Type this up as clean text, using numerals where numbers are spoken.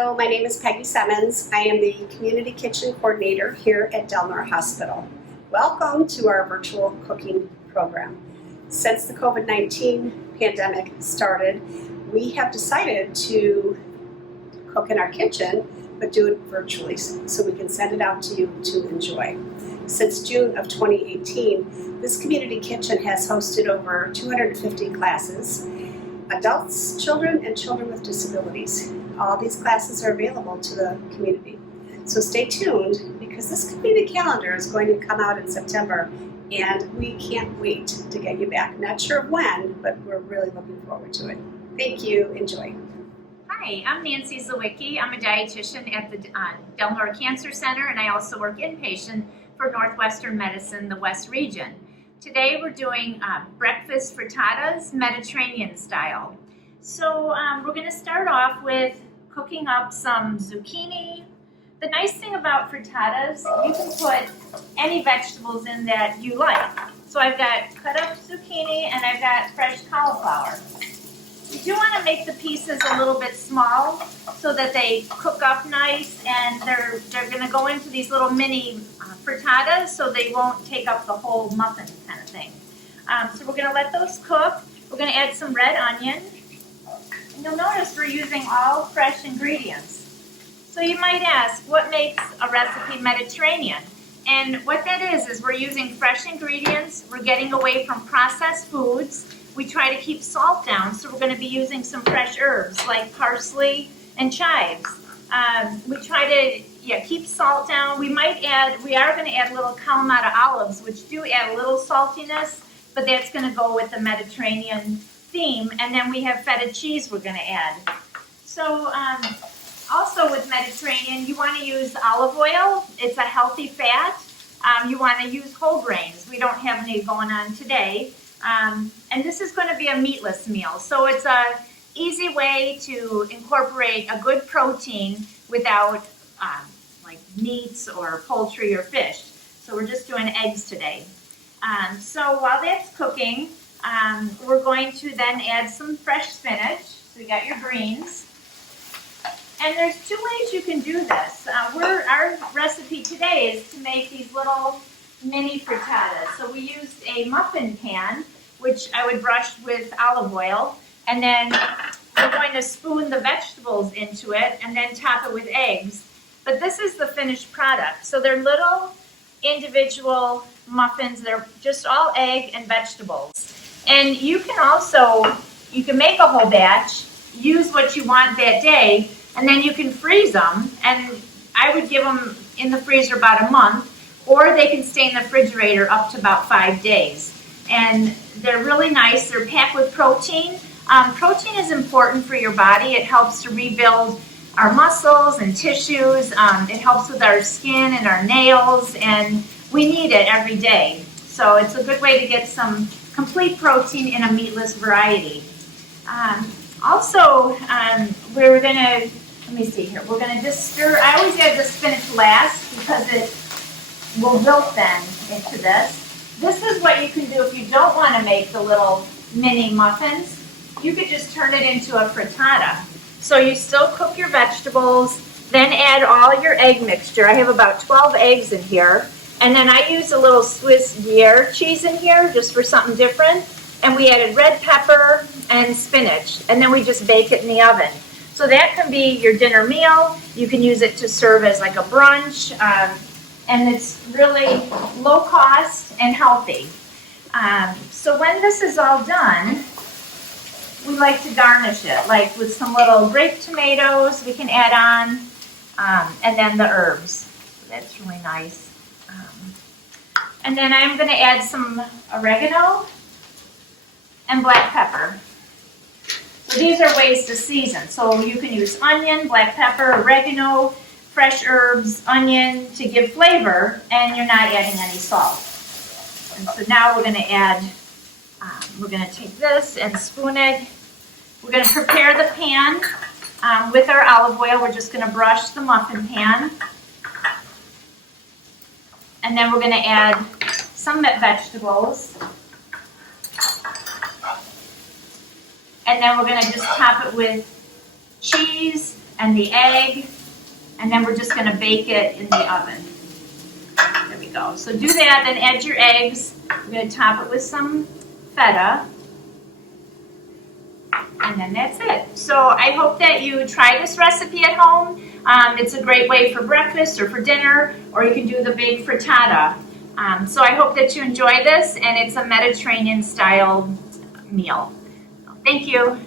Hello, my name is Peggy Semmens. I am the Community Kitchen Coordinator here at Delnor Hospital. Welcome to our virtual cooking program. Since the COVID-19 pandemic started, we have decided to cook in our kitchen, but do it virtually so we can send it out to you to enjoy. Since June of 2018, this community kitchen has hosted over 250 classes, adults, children, and children with disabilities. All these classes are available to the community. So stay tuned because this community calendar is going to come out in September and we can't wait to get you back. Not sure when, but we're really looking forward to it. Thank you. Enjoy. Hi, I'm Nancy Zawicki. I'm a dietitian at the Delnor Cancer Center, and I also work inpatient for Northwestern Medicine, the West Region. Today we're doing breakfast frittatas, Mediterranean style. So we're going to start off with cooking up some zucchini. The nice thing about frittatas, you can put any vegetables in that you like. So I've got cut up zucchini and I've got fresh cauliflower. You do want to make the pieces a little bit small so that they cook up nice, and they're going to go into these little mini frittatas so they won't take up the whole muffin kind of thing. So we're going to let those cook. We're going to add some red onion. And you'll notice we're using all fresh ingredients. So you might ask, what makes a recipe Mediterranean? And what that is we're using fresh ingredients. We're getting away from processed foods. We try to keep salt down, so we're going to be using some fresh herbs like parsley and chives. We try to keep salt down. We are going to add little Kalamata olives, which do add a little saltiness, but that's going to go with the Mediterranean theme. And then we have feta cheese we're going to add. So also with Mediterranean, you want to use olive oil. It's a healthy fat. You want to use whole grains. We don't have any going on today. And this is going to be a meatless meal. So it's an easy way to incorporate a good protein without like meats or poultry or fish. So we're just doing eggs today. So while that's cooking, we're going to then add some fresh spinach. So you got your greens. And there's two ways you can do this. Our recipe today is to make these little mini frittatas. So we used a muffin pan, which I would brush with olive oil, and then we're going to spoon the vegetables into it and then top it with eggs. But this is the finished product. So they're little individual muffins. They're just all egg and vegetables. And you can make a whole batch, use what you want that day, and then you can freeze them. And I would give them in the freezer about a month, or they can stay in the refrigerator up to about 5 days. And they're really nice. They're packed with protein. Protein is important for your body. It helps to rebuild our muscles and tissues. It helps with our skin and our nails, and we need it every day. So it's a good way to get some complete protein in a meatless variety. We're going to, let me see here, we're going to just stir. I always add the spinach last because it will wilt then into this. This is what you can do if you don't want to make the little mini muffins. You could just turn it into a frittata. So you still cook your vegetables, then add all your egg mixture. I have about 12 eggs in here. And then I use a little Swiss Gruyere cheese in here just for something different. And we added red pepper and spinach. And then we just bake it in the oven. So that can be your dinner meal. You can use it to serve as like a brunch. And it's really low cost and healthy. So when this is all done, we like to garnish it, like with some little grape tomatoes we can add on, and then the herbs. So that's really nice. And then I'm going to add some oregano and black pepper. So these are ways to season. So you can use onion, black pepper, oregano, fresh herbs, onion to give flavor, and you're not adding any salt. And so now we're going to add, we're going to take this and spoon it. We're going to prepare the pan with our olive oil. We're just going to brush the muffin pan. And then we're going to add some vegetables. And then we're going to just top it with cheese and the egg, and then we're just going to bake it in the oven. There we go. So do that, then add your eggs. We're going to top it with some feta. And then that's it. So I hope that you try this recipe at home. It's a great way for breakfast or for dinner, or you can do the big frittata. So I hope that you enjoy this, and it's a Mediterranean style meal. Thank you.